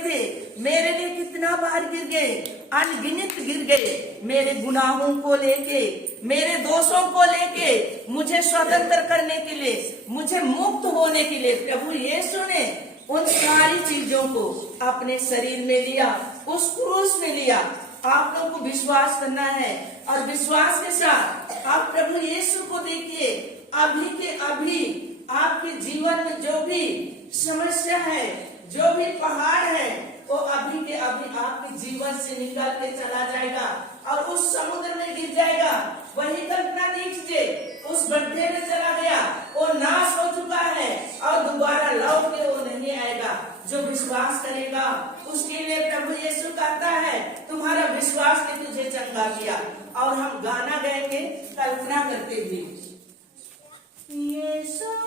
थे, मेरे लिए कितना बार गिर गए, अनगिनत गिर गए। मेरे गुनाहों को लेके, मेरे दोषों को लेके, मुझे स्वतंत्र करने के लिए, मुझे मुक्त होने के लिए प्रभु यीशु ने उन सारी चीजों को अपने शरीर में लिया, उस क्रूस में लिया। आप लोगों को विश्वास करना है और विश्वास के साथ आप प्रभु यीशु को देखिए। अभी के अभी आपके जीवन में जो भी समस्या है, जो भी पहाड़ है, वो अभी के अभी आपके जीवन से निकल के चला जाएगा और उस समुद्र में गिर जाएगा। वही कल्पना कीजिए, उस गड्ढे में चला गया, वो नाश हो चुका है और दोबारा लौट के वो नहीं आएगा। जो विश्वास करेगा उसके लिए प्रभु यीशु कहता है, तुम्हारा विश्वास ने तुझे चंगा किया। और हम गाना गाएंगे कल्पना करते हुए, यीशु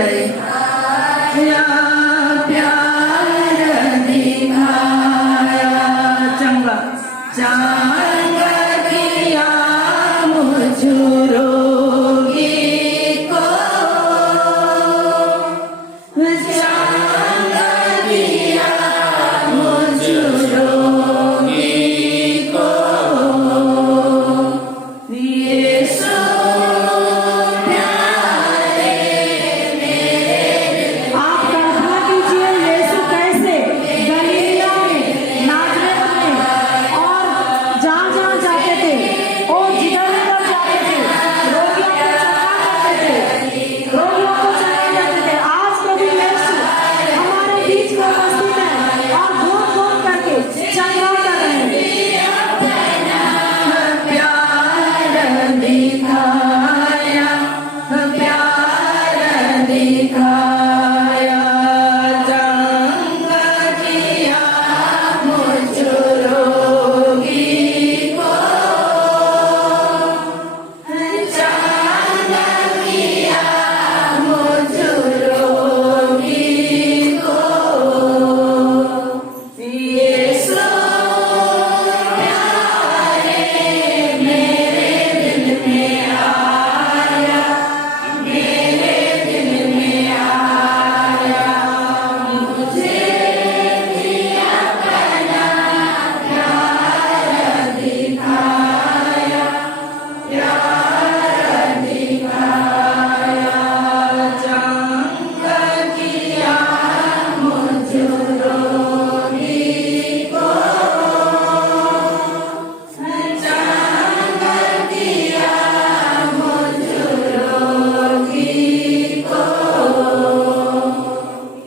दिखाया, प्यार दिखाया, चंगा चंगा किया मुझ रोगी को, चंगा किया मुझ रोगी को,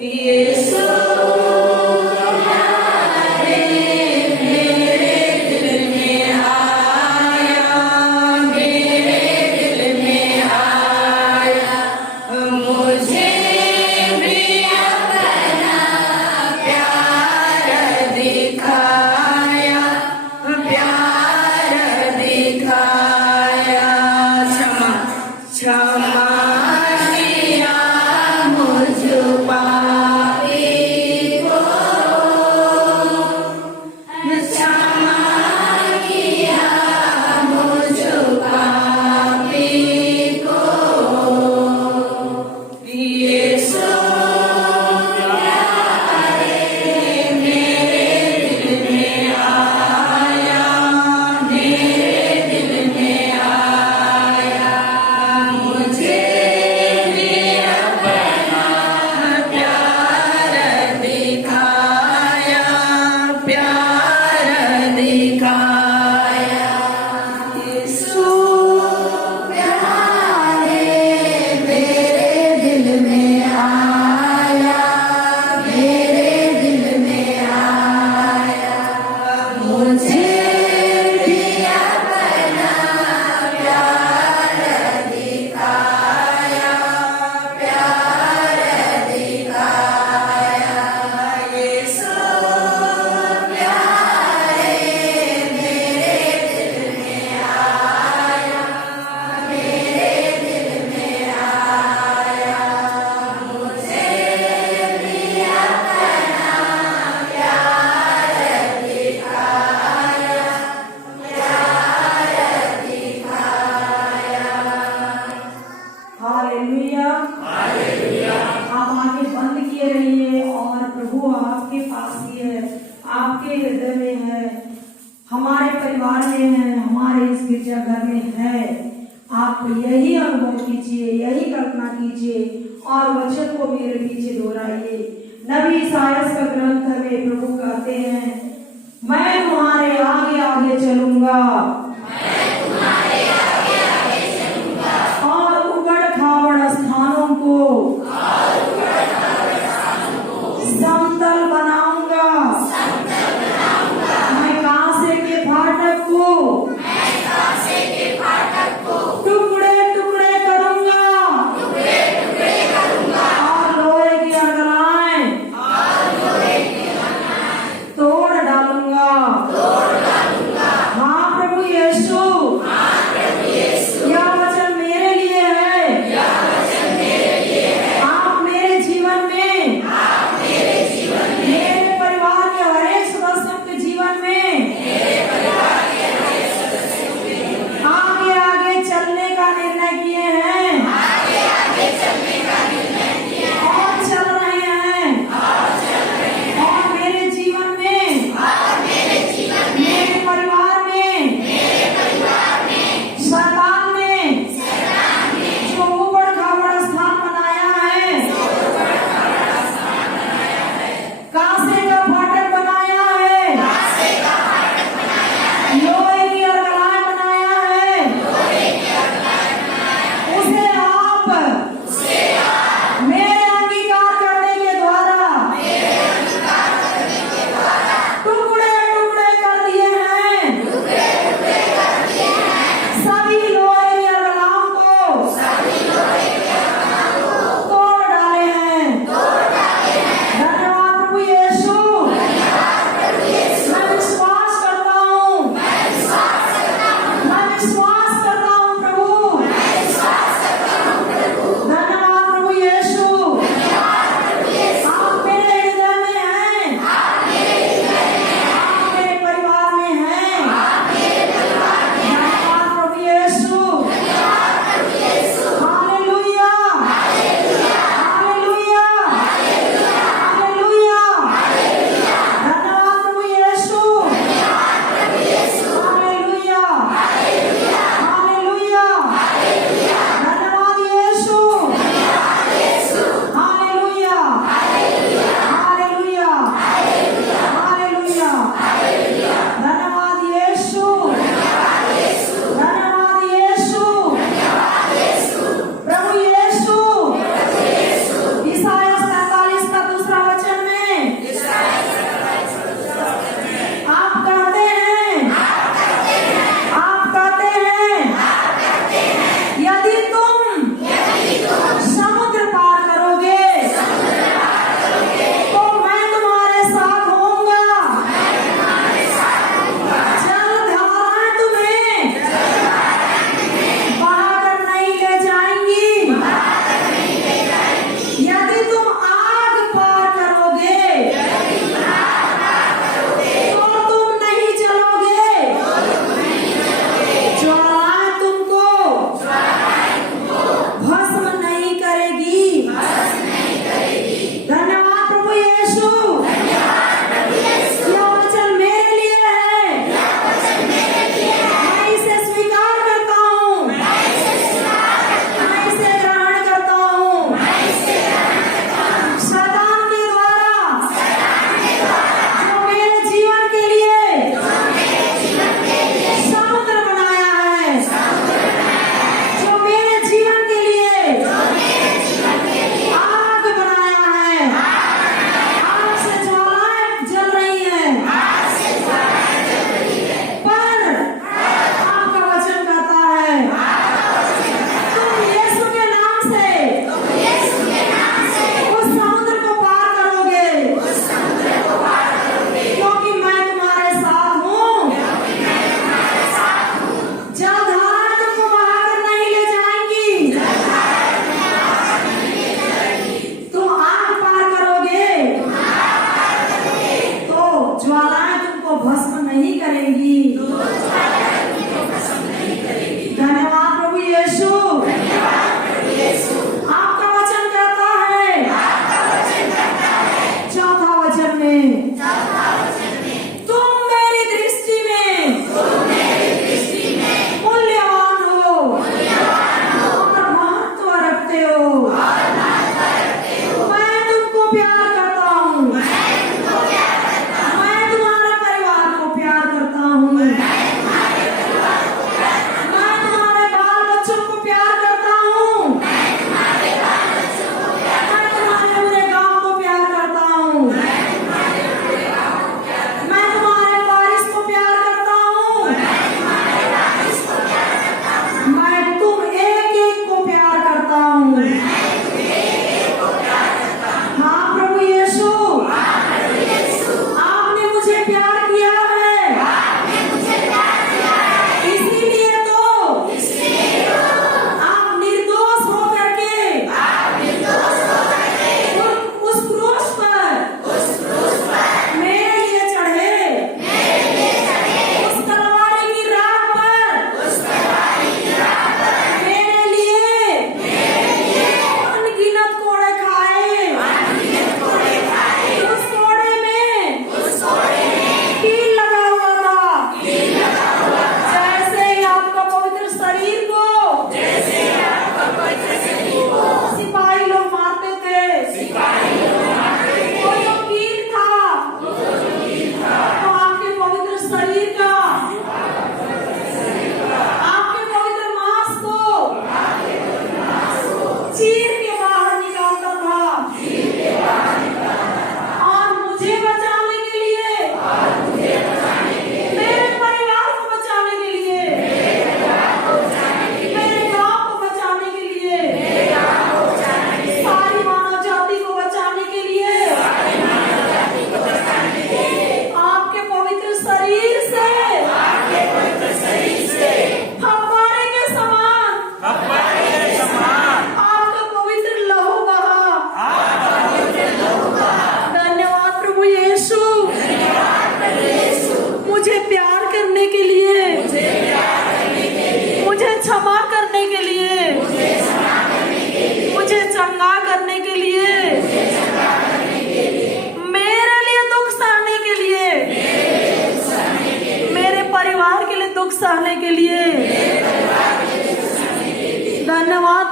यीशु आपके हृदय में है, हमारे परिवार में है, हमारे इस गिरजाघर में है। आप यही अनुभव कीजिए, यही कल्पना कीजिए और वचन को मेरे पीछे दोहराइए। नबी इसायास का ग्रंथ में प्रभु कहते हैं, मैं तुम्हारे आगे आगे चलूंगा और उबड़ खाबड़ स्थानों को समतल बनाऊंगा। मैं कांसे के फाटक को टुकड़े टुकड़े करूंगा और लोहे की अंगलाएं तोड़ डालूंगा। हाँ प्रभु यीशु,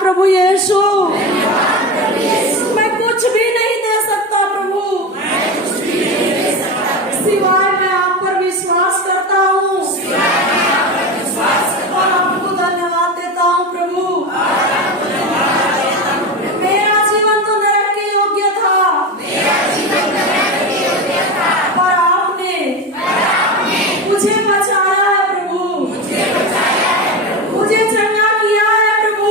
प्रभु यीशु। मैं कुछ भी नहीं दे सकता प्रभु, सिवाय मैं आप पर विश्वास करता हूँ और आपको धन्यवाद देता हूँ प्रभु। मेरा जीवन तो नरक के योग्य था, पर आपने मुझे बचाया है प्रभु, मुझे चंगा किया है प्रभु।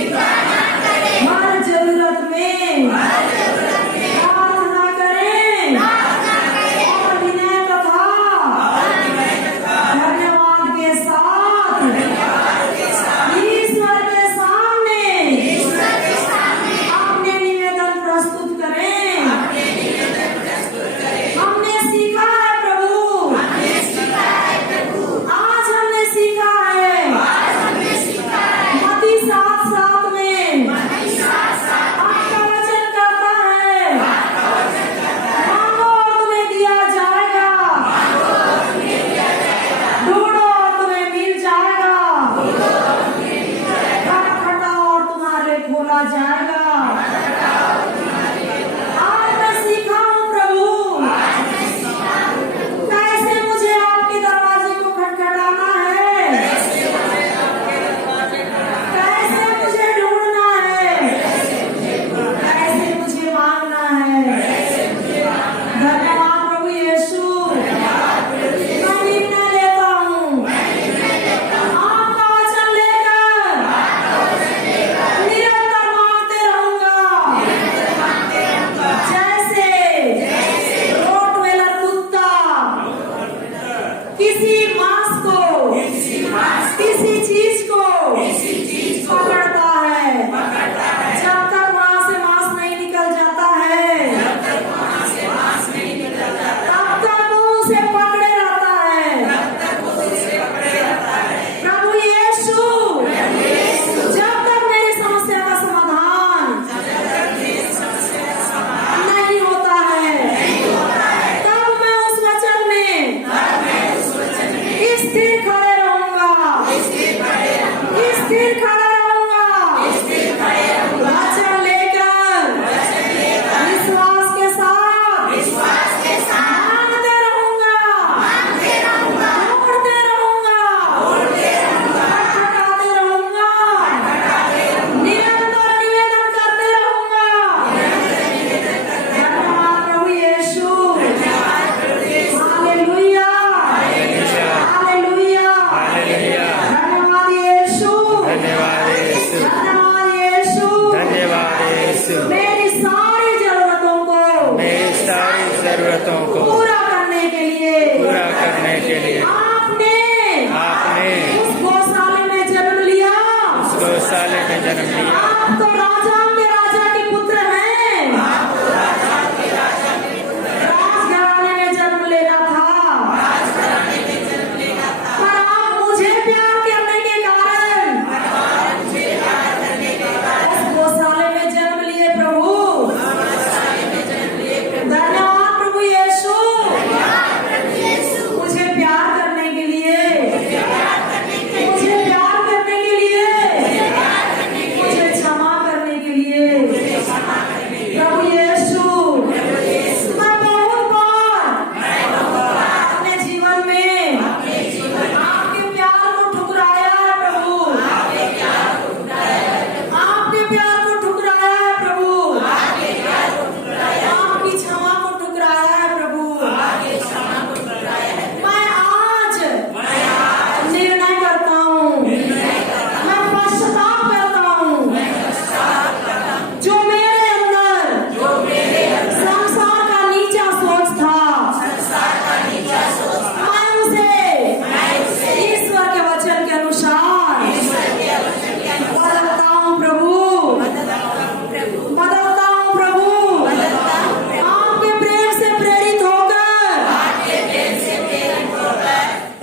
हर जरूरत में प्रार्थना करें और विनय तथा धन्यवाद के साथ ईश्वर के सामने अपने निवेदन प्रस्तुत करें। हमने सीखा है प्रभु, आज हमने सीखा है मत्ती 7:7 में आपका वचन कहता है, मांगो और तुम्हें दिया जाएगा, ढूंढो और तुम्हें मिल जाएगा, खटखटाओ और तुम्हारे खोला जाएगा। आज मैं सीखा हूँ प्रभु, कैसे मुझे आपके दरवाजे को खटखटाना है, कैसे मुझे ढूंढना है, कैसे मुझे मांगना है। धन्यवाद प्रभु यीशु, मैं निर्णय लेता हूँ आपका वचन लेकर निरंतर मांगते रहूंगा। जैसे रोटवेलर कुत्ता किसी मांस को, किसी चीज को पकड़ता है, जब तक वहां से मांस नहीं निकल जाता है तब तक वो उसे पकड़े रहता है। प्रभु यीशु, जब तक मेरी समस्या का समाधान नहीं होता है तब मैं उस वचन में स्थिर खड़े रहूंगा, स्थिर खड़े रहूंगा। वचन लेकर विश्वास के साथ मांगते रहूंगा, ढूंढते रहूंगा, खटखटाते रहूंगा, निरंतर निवेदन करते रहूंगा। धन्यवाद प्रभु यीशु, हालेलुया, हालेलुया, धन्यवाद यीशु, धन्यवाद यीशु, धन्यवाद यीशु। धन्यवाद यीशु। मेरी सारी जरूरतों को पूरा करने के लिए आपने उस गौशाले में जन्म लिया। आप तो राजा के राजा के पुत्र हैं। राजघराने में जन्म लेना था, पर आप मुझे प्यार करने के कारण उस गौशाले में जन्म लिए प्रभु। धन्यवाद प्रभु यीशु, मुझे प्यार करने के लिए, मुझे प्यार करने के लिए, मुझे क्षमा करने के लिए। प्रभु यीशु, मैं बहुत बार अपने जीवन में आपके प्यार को ठुकराया है प्रभु, आपके प्यार को ठुकराया है प्रभु, आपकी क्षमा को ठुकराया है प्रभु। मैं आज निर्णय करता हूँ, मैं पश्चाताप करता हूँ, जो मेरे अंदर संसार का नीचा सोच था, मैं उसे ईश्वर के वचन के अनुसार बदलता हूँ प्रभु, बदलता हूँ प्रभु। आपके प्रेम से प्रेरित होकर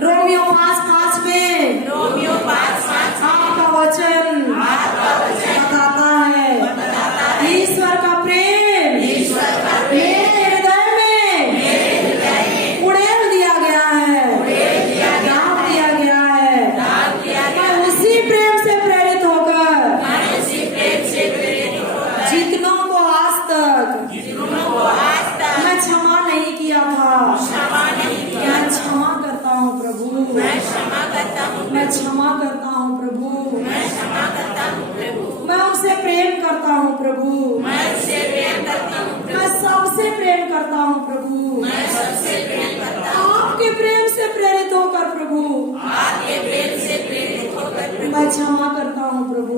रोमियो 5:5 में आपका वचन बताता है, ईश्वर का प्रेम मेरे हृदय में उड़ेल दिया गया है, डाल दिया गया है। मैं उसी प्रेम से प्रेरित होकर जितनों को आज तक मैं क्षमा नहीं किया था, मैं क्षमा करता हूँ प्रभु, मैं क्षमा करता हूँ प्रभु, मैं उनसे प्रेम करता हूँ प्रभु, मैं सबसे प्रेम करता हूँ प्रभु, आपके प्रेम से प्रेरित होकर प्रभु, मैं क्षमा करता हूँ प्रभु,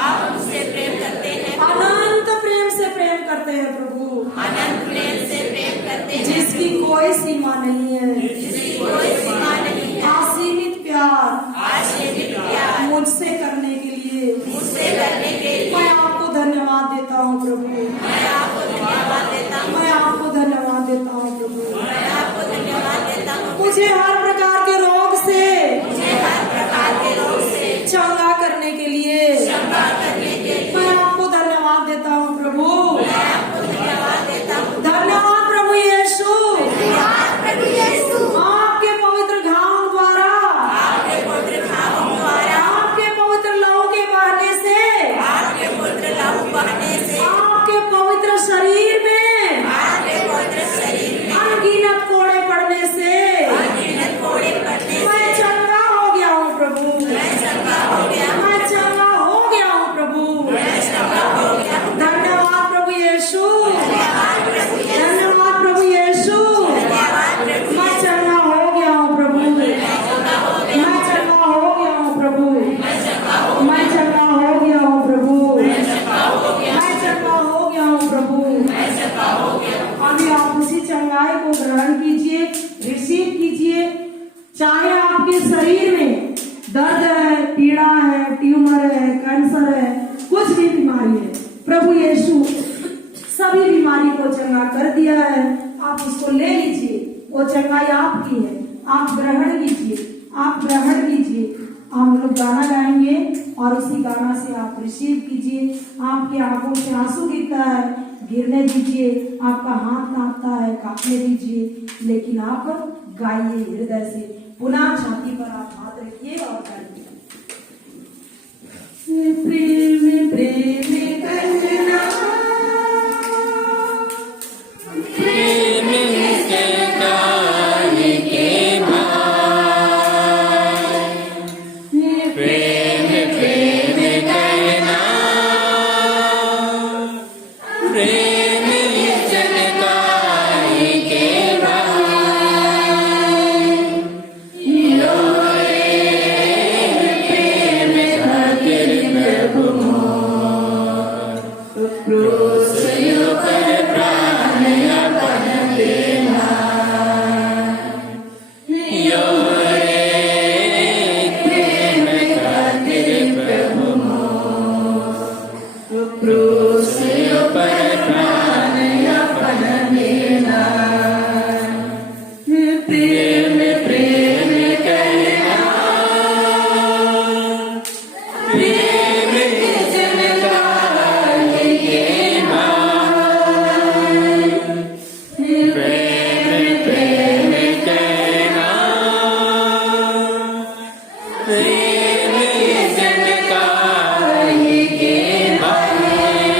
आप मुझसे प्रेम करते हैं, अनंत प्रेम से प्रेम करते हैं प्रभु, अनंत प्रेम से प्रेम करते हैं, जिसकी कोई सीमा नहीं है, जिसकी कोई सीमा नहीं है, असीमित प्यार आशीर्वाद प्यार मुझसे करने के लिए मुझसे करने के लिए मैं आपको धन्यवाद देता हूँ प्रभु, मैं आपको धन्यवाद देता हूँ, मैं आपको धन्यवाद देता हूँ प्रभु। मैं आपको धन्यवाद देता हूँ। मुझे हर प्रकार के रोग से मुझे हर प्रकार के रोग से चंगा करने के लिए क्षमा करने के लिए मैं आपको धन्यवाद देता हूँ प्रभु। मैं आपको धन्यवाद देता हूँ। धन्यवाद प्रभु यीशु, धन्यवाद प्रभु यीशु, आपके पवित्र घाव द्वारा, आपके पुत्र भावों द्वारा, आपके पवित्र लहू के बहने से, आपके पुत्र लहू बहने से, आपके पवित्र शरीर में आपके पवित्र शरीर में अनगिनत कोड़े पड़ने से अनगिनत कोड़े पड़ने से मैं चंगा हो गया हूँ प्रभु, मैं चंगा हो गया, मैं चंगा हो गया हूँ प्रभु। मैं चंगा हो गया। धन्यवाद प्रभु यीशु, धन्यवाद प्रभु यीशु, धन्यवाद प्रभु यीशु, धन्यवाद प्रभु मैं चंगा हो गया हूँ प्रभु, मैं चंगा हो गया, मैं चंगा हो गया हूँ प्रभु, मैं चंगा हो मैं चंगा हो गया हूँ प्रभु, मैं चंगा हो गया, मैं चंगा हो गया हूँ प्रभु। मैं चंगा हो गया। अभी आप उसी चंगाई को ग्रहण कीजिए, रिसीव कीजिए। चाहे आपके शरीर में दर्द है, पीड़ा है, ट्यूमर है, कैंसर है, कुछ भी बीमारी है, प्रभु यीशु सभी बीमारी को चंगा कर दिया है। आप उसको ले लीजिए, वो चंगाई आपकी है, आप ग्रहण कीजिए, आप ग्रहण कीजिए। हम लोग गाना गाएंगे और उसी गाना से आप रिसीव कीजिए। आपकी आंखों से आंसू गिरता है, गिरने दीजिए, आपका हाथ कांपता है, कांपने दीजिए, लेकिन आप गाइए हृदय से। पुनः छाती पर आप हाथ रखिए और गाइए। प्रेम प्रेम करना, प्रेम के गाने के भाई, प्रेम प्रेम करना, प्रेम जन गाने के भाई, लो रे प्रेम खातिर प्रभु मोर, क्रूसियों पर प्राण अपन देना, यो रे प्रेम खातिर प्रभु मोर, क्रूसियों पर प्राण अपन देना, प्रेम प्रेम करना, प्रेम जन गाने के भाई, प्रेम प्रेम करना, प्रेम जन गाने के भाई,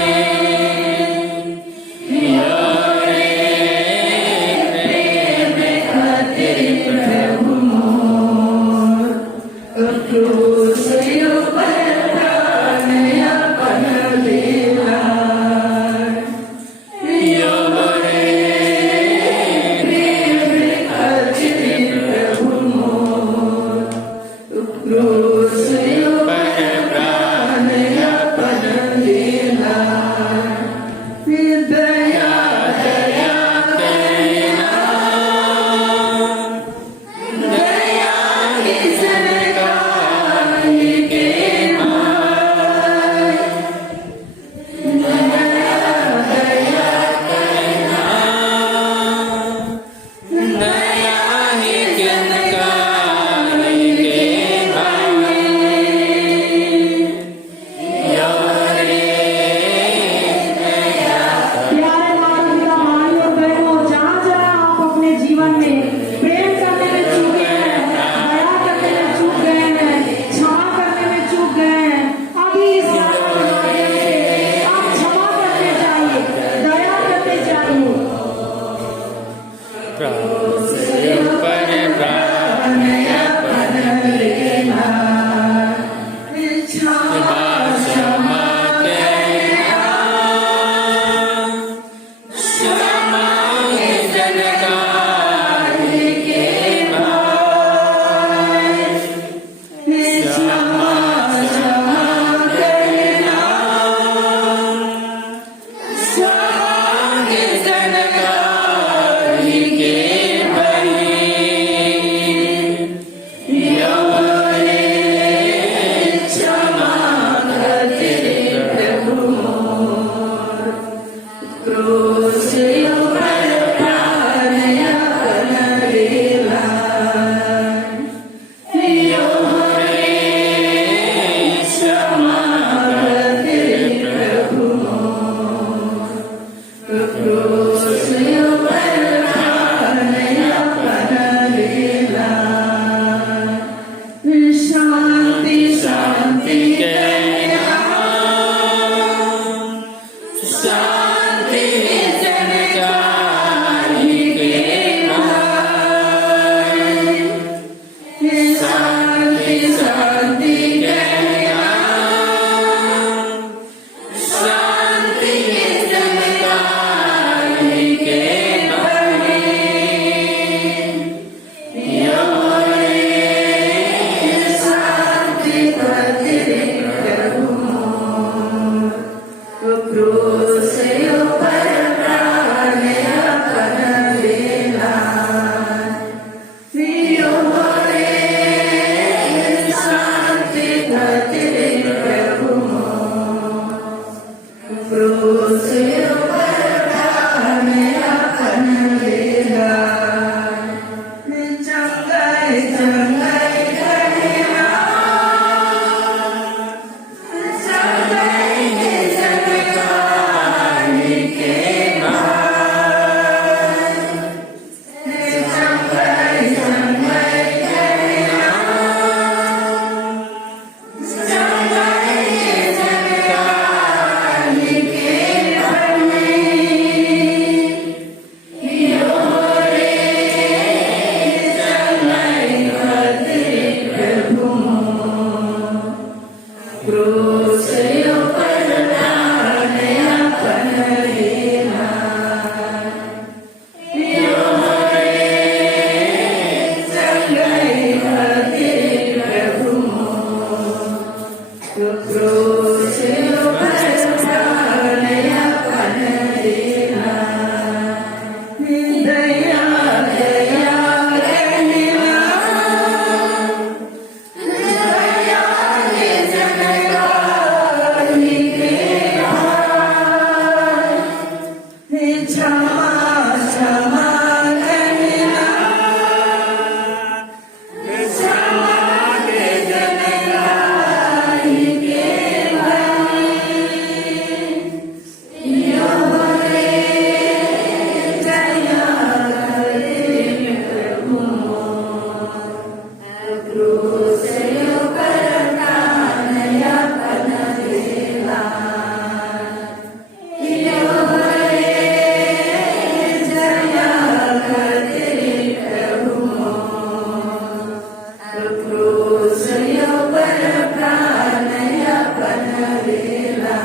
देला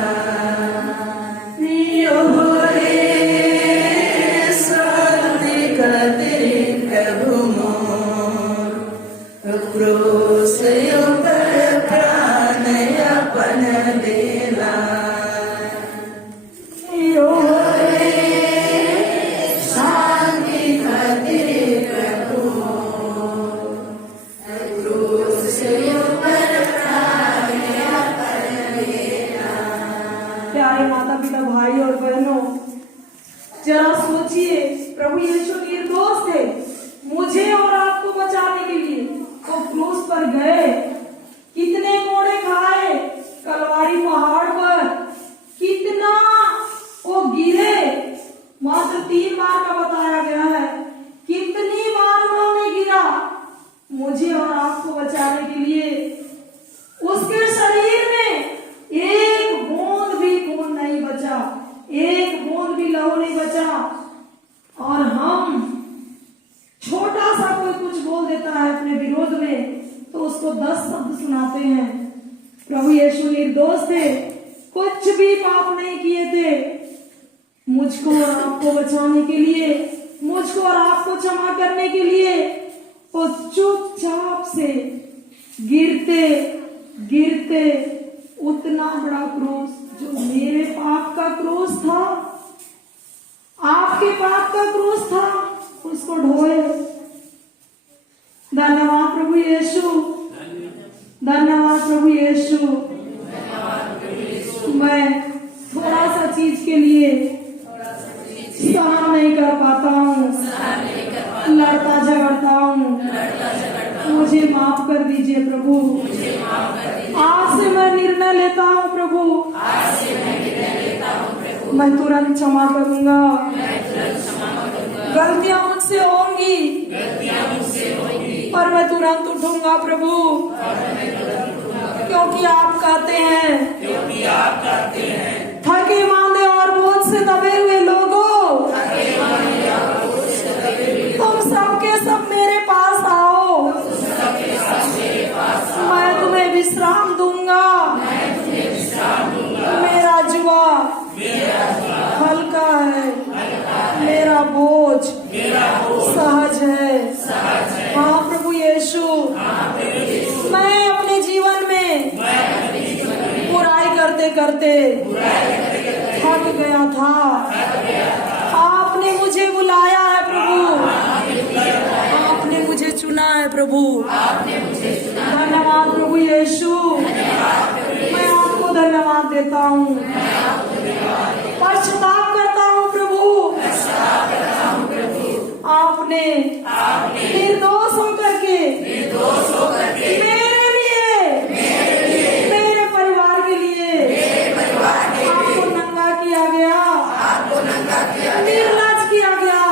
योरे शांति खातिर प्रभु मोर क्रूस पर प्राण अपन देला योरे शांति खातिर प्रभु क्रूस पर प्राण अपन देला। प्यारे माता पिता भाई और बहनों, जरा सोचिए, प्रभु यीशु निर्दोष थे, मुझे और आपको बचाने के लिए वो क्रूस पर गए, कितने कोड़े खाए कलवारी पहाड़ पर, कितना वो गिरे, मात्र 3 बार का बताया गया है, कितनी बार उन्होंने गिरा मुझे और आपको बचाने के लिए। उसके शरीर में एक बूंद भी खून नहीं बचा, एक बूंद भी लहू नहीं बचा, और हम छोटा सा कोई कुछ बोल देता है अपने विरोध में तो उसको 10 शब्द सुनाते हैं। प्रभु यीशु निर्दोष थे, कुछ भी पाप नहीं किए थे, मुझको और आपको बचाने के लिए, मुझको और आपको क्षमा करने के लिए वो चुपचाप से गिरते गिरते उतना बड़ा क्रूस, जो मेरे पाप का क्रूस था, आपके पाप का क्रूस था, उसको ढोए। धन्यवाद प्रभु यीशु, धन्यवाद प्रभु यीशु। मैं थोड़ा सा चीज के लिए सहन नहीं कर पाता हूँ, लड़ता झगड़ता हूँ, मुझे माफ कर दीजिए प्रभु। आज से मैं निर्णय लेता हूँ प्रभु, मैं तुरंत क्षमा करूंगा। गलतियां मुझसे होंगी पर मैं तुरंत उठूंगा प्रभु, क्योंकि आप कहते हैं थके मांदे और बोझ से दबे हुए लोगों, तुम सबके सब मेरे पास आओ, मैं तुम्हें विश्राम दूंगा। मेरा जुआ हल्का है, मेरा बोझ सहज है। हाँ प्रभु यीशु, मैं अपने जीवन में बुराई करते करते थक गया था, आपने मुझे बुलाया है प्रभु, आपने मुझे चुना है प्रभु। धन्यवाद प्रभु यीशु, मैं आपको धन्यवाद देता हूँ, पश्चाताप करता हूँ प्रभु। आपने निर्दोष होकर के मेरे लिए, मेरे परिवार के लिए आपको नंगा किया गया, निर्लज किया गया।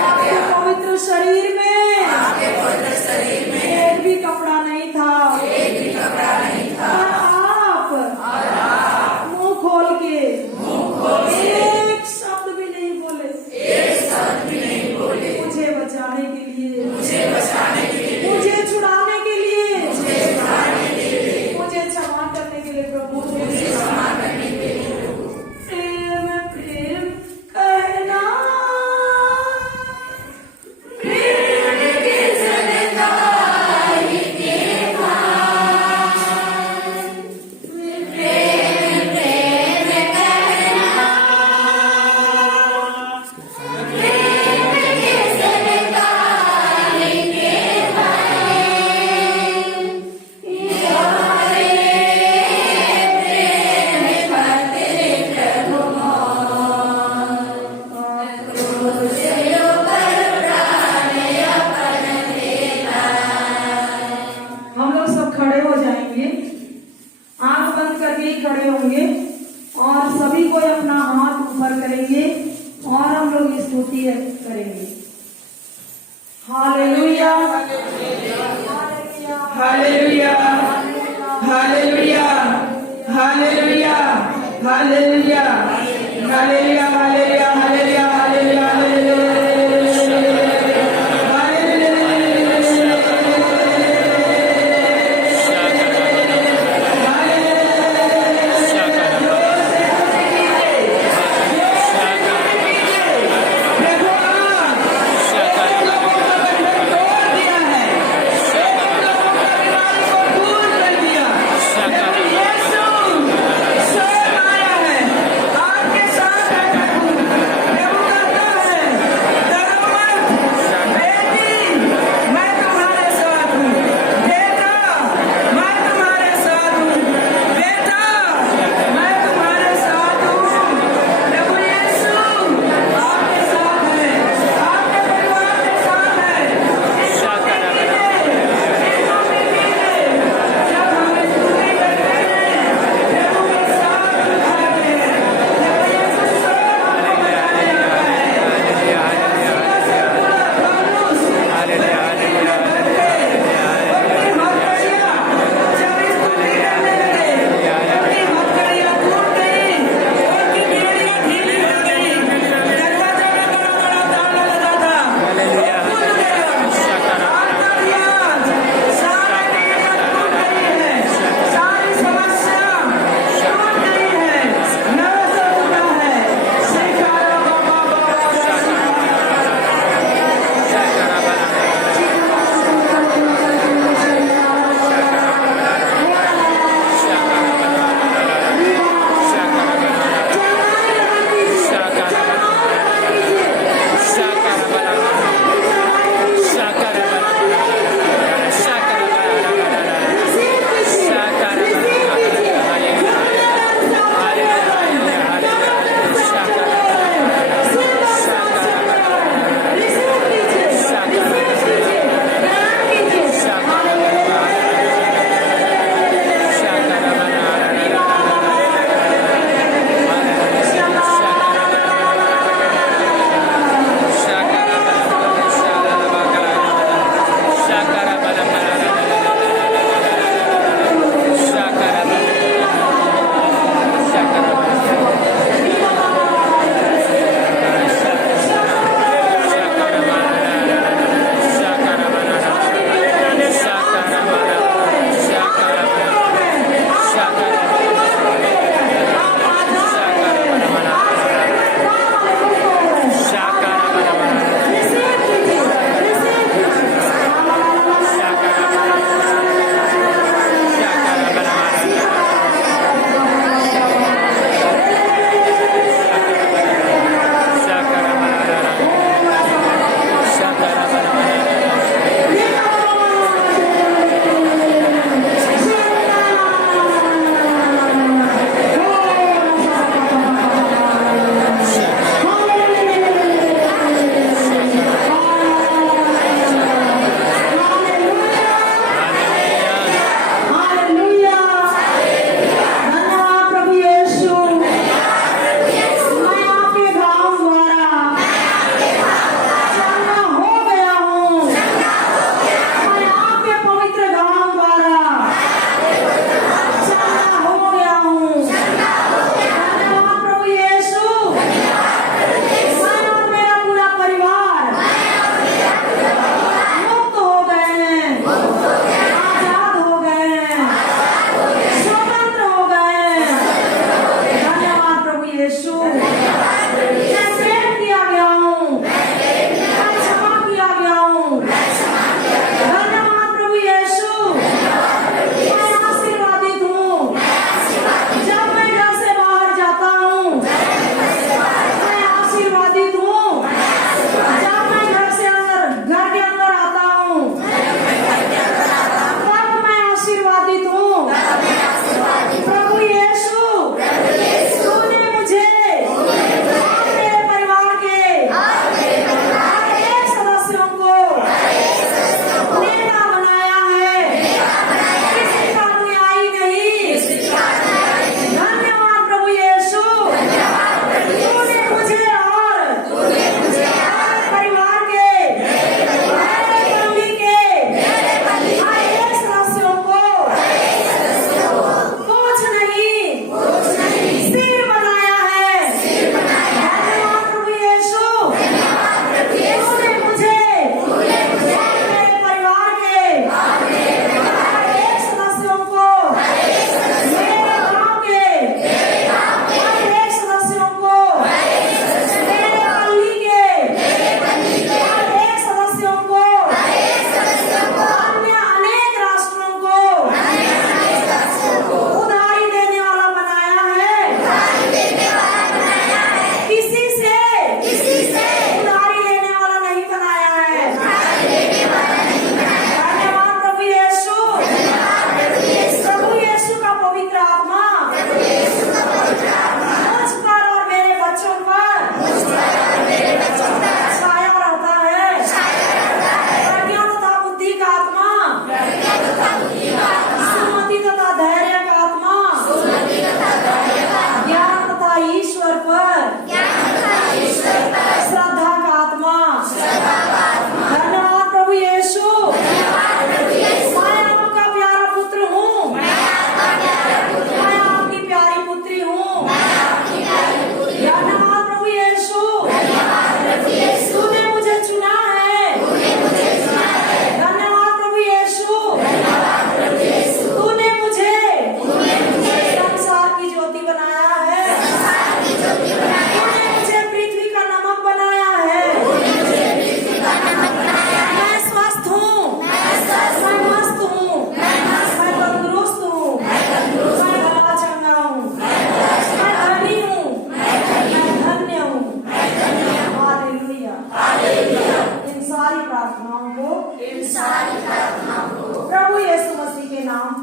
आपके पवित्र शरीर में एक भी कपड़ा नहीं था, और आप मुंह खोल के एक शब्द भी नहीं बोले मुझे बचाने के लिए, मुझे छुड़ाने के लिए, मुझे क्षमा करने के लिए प्रभु। प्रेम प्रेम कहना, प्रेम के जनताई के भाई, प्रेम प्रेम कहना, प्रेम के जनताई के भाई, यारे प्रेम खातिर प्रभु मोर, क्रूसियों पर प्राण अपन देला। हम लोग सब खड़े हो जाएंगे, आंख बंद करके ही खड़े होंगे, और सभी कोई अपना हाथ ऊपर करेंगे और हम लोग स्तुति करेंगे। Hallelujah, hallelujah, hallelujah, hallelujah, hallelujah, hallelujah, hallelujah, hallelujah, hallelujah, hallelujah.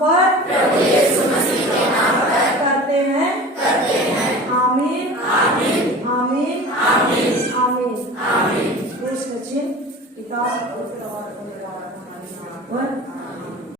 पर करते हैं आमीन आमीन आमीन आमीन आमीन। कृष्ण चिन्ह पिता पुत्र और पवित्र आत्मा के नाम पर